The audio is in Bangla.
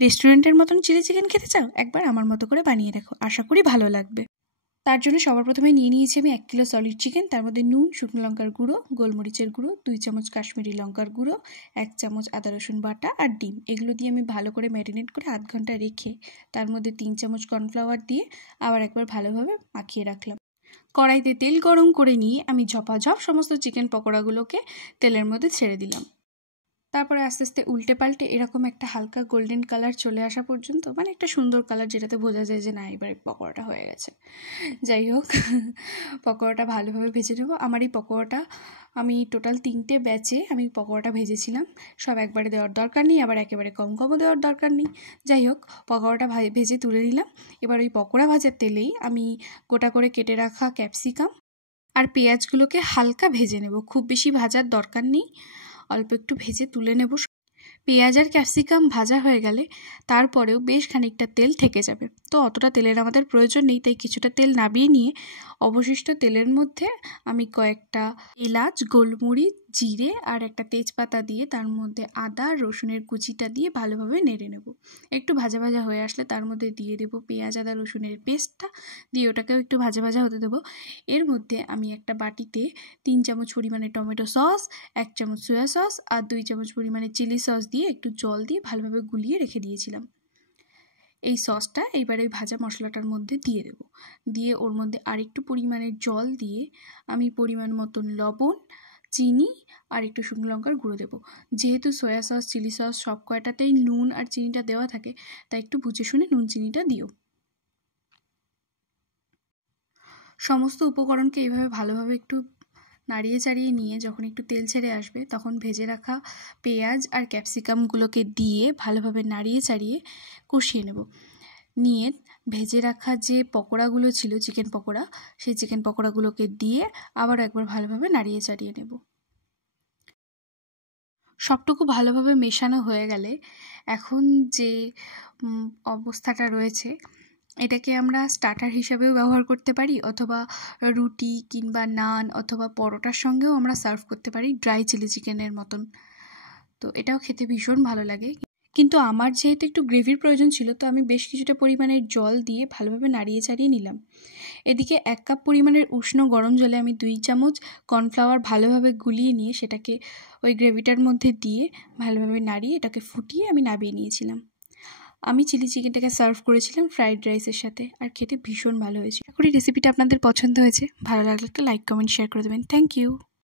রেস্টুরেন্টের মতন চিলি চিকেন খেতে চাও, একবার আমার মতো করে বানিয়ে দেখো, আশা করি ভালো লাগবে। তার জন্য সবার প্রথমে নিয়ে নিয়েছি আমি 1 কিলো সলিড চিকেন। তার মধ্যে নুন, শুকনো লঙ্কার গুঁড়ো, গোলমরিচের গুঁড়ো, 2 চামচ কাশ্মীরি লঙ্কার গুঁড়ো, 1 চামচ আদা রসুন বাটা আর ডিম। এগুলো দিয়ে আমি ভালো করে ম্যারিনেট করে আধ ঘন্টা রেখে তার মধ্যে 3 চামচ কর্নফ্লাওয়ার দিয়ে আবার একবার ভালোভাবে মাখিয়ে রাখলাম। কড়াইতে তেল গরম করে নিয়ে আমি ঝপাঝপ সমস্ত চিকেন পকোড়াগুলোকে তেলের মধ্যে ছেড়ে দিলাম। তারপরে আস্তে আস্তে উল্টে পাল্টে এরকম একটা হালকা গোল্ডেন কালার চলে আসা পর্যন্ত, মানে একটা সুন্দর কালার যেটাতে বোঝা যায় যে না এবার পকোড়াটা হয়ে গেছে। যাই হোক, পকোড়াটা ভালোভাবে ভেজে নেবো। আমার এই পকোড়াটা আমি টোটাল 3টে ব্যাচে আমি পকোড়াটা ভেজেছিলাম। সব একবারে দেওয়ার দরকার নেই, আবার একেবারে কম কমও দেওয়ার দরকার নেই। যাই হোক, পকোড়াটা ভেজে তুলে নিলাম। এবার ওই পকোড়া ভাজার তেলেই আমি গোটা করে কেটে রাখা ক্যাপসিকাম আর পেঁয়াজগুলোকে হালকা ভেজে নেব, খুব বেশি ভাজার দরকার নেই, অল্প একটু ভেজে তুলে নেব। পেঁয়াজ আর ক্যাপসিকাম ভাজা হয়ে গেলে তারপরেও বেশ খানিকটা তেল থেকে যাবে, তো অতটা তেলের আমাদের প্রয়োজন নেই। তাই কিছুটা তেল নাবিয়ে নিয়ে অবশিষ্ট তেলের মধ্যে আমি কয়েকটা এলাচ, গোলমরিচ, জিরে আর একটা তেজপাতা দিয়ে তার মধ্যে আদা রসুনের কুচিটা দিয়ে ভালোভাবে নেড়ে নেব। একটু ভাজা ভাজা হয়ে আসলে তার মধ্যে দিয়ে দেবো পেঁয়াজ আদা রসুনের পেস্টটা, দিয়ে ওটাকেও একটু ভাজা ভাজা হতে দেবো। এর মধ্যে আমি একটা বাটিতে 3 চামচ পরিমাণে টমেটো সস, 1 চামচ সয়া সস আর 2 চামচ পরিমাণে চিলি সস দিয়ে একটু জল দিয়ে ভালোভাবে গুলিয়ে রেখে দিয়েছিলাম। এই সসটা এইবার এই ভাজা মশলাটার মধ্যে দিয়ে দেব। দিয়ে ওর মধ্যে আরেকটু পরিমাণে জল দিয়ে আমি পরিমাণ মতন লবণ, চিনি আর একটু শুকনো লঙ্কার গুঁড়ো দেবো। যেহেতু সয়া সস, চিলি সস সব কয়টাতেই নুন আর চিনিটা দেওয়া থাকে, তাই একটু বুঝে শুনে নুন চিনিটা দিও। সমস্ত উপকরণকে এইভাবে ভালোভাবে একটু নাড়িয়ে চাড়িয়ে নিয়ে যখন একটু তেল ছেড়ে আসবে তখন ভেজে রাখা পেঁয়াজ আর ক্যাপসিকামগুলোকে দিয়ে ভালোভাবে নাড়িয়ে চাড়িয়ে কষিয়ে নেব। নিয়ে ভেজে রাখা যে পকোড়াগুলো ছিল, চিকেন পকোড়া, সেই চিকেন পকোড়াগুলোকে দিয়ে আবার একবার ভালোভাবে নাড়িয়ে চাড়িয়ে নেব। সবটুকু ভালোভাবে মেশানো হয়ে গেলে এখন যে অবস্থাটা রয়েছে, এটাকে আমরা স্টার্টার হিসাবেও ব্যবহার করতে পারি, অথবা রুটি কিংবা নান অথবা পরোটার সঙ্গেও আমরা সার্ভ করতে পারি ড্রাই চিলি চিকেনের মতন। তো এটাও খেতে ভীষণ ভালো লাগে। কিন্তু আমার যেহেতু একটু গ্রেভির প্রয়োজন ছিল, তো আমি বেশ কিছুটা পরিমাণের জল দিয়ে ভালোভাবে নাড়িয়ে চাড়িয়ে নিলাম। এদিকে 1 কাপ পরিমাণের উষ্ণ গরম জলে আমি 2 চামচ কর্নফ্লাওয়ার ভালোভাবে গুলিয়ে নিয়ে সেটাকে ওই গ্রেভিটার মধ্যে দিয়ে ভালোভাবে নাড়িয়ে এটাকে ফুটিয়ে আমি নামিয়ে নিয়েছিলাম। আমি চিলি চিকেনটাকে সার্ভ করেছিলাম ফ্রাইড রাইসের সাথে, আর খেতে ভীষণ ভালো হয়েছে। আশা করি রেসিপিটা আপনাদের পছন্দ হয়েছে। ভালো লাগলে একটা লাইক, কমেন্ট, শেয়ার করে দেবেন। Thank you.